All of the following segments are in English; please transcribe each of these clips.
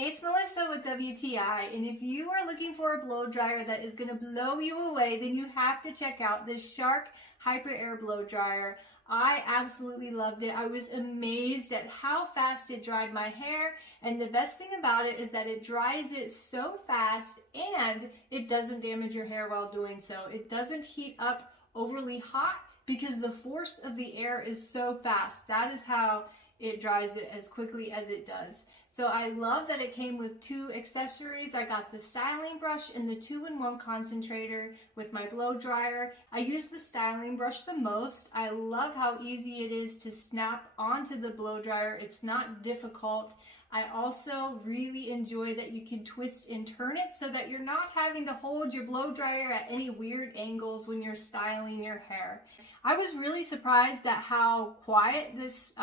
Hey, it's Melissa with WTI, and if you are looking for a blow dryer that is going to blow you away, then you have to check out this Shark HyperAIR blow dryer. I absolutely loved it. I was amazed at how fast it dried my hair, and the best thing about it is that it dries it so fast and it doesn't damage your hair while doing so. It doesn't heat up overly hot because the force of the air is so fast. That is how it dries it as quickly as it does. So I love that it came with two accessories. I got the styling brush and the 2-in-1 concentrator with my blow dryer. I use the styling brush the most. I love how easy it is to snap onto the blow dryer. It's not difficult. I also really enjoy that you can twist and turn it so that you're not having to hold your blow dryer at any weird angles when you're styling your hair. I was really surprised at how quiet this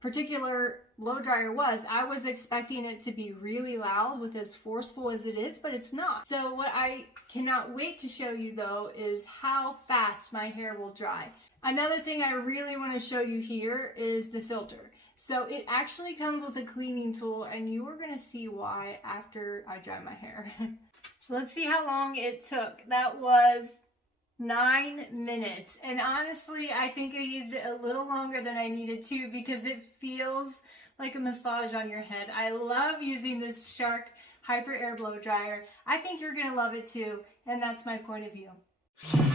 particular blow dryer was. I was expecting it to be really loud with as forceful as it is, but it's not. So what I cannot wait to show you though is how fast my hair will dry. Another thing I really want to show you here is the filter. So it actually comes with a cleaning tool, and you are going to see why after I dry my hair. So let's see how long it took. That was 9 minutes, and honestly I think I used it a little longer than I needed to because it feels like a massage on your head. I love using this Shark HyperAIR blow dryer. I think you're gonna love it too, and that's my point of view.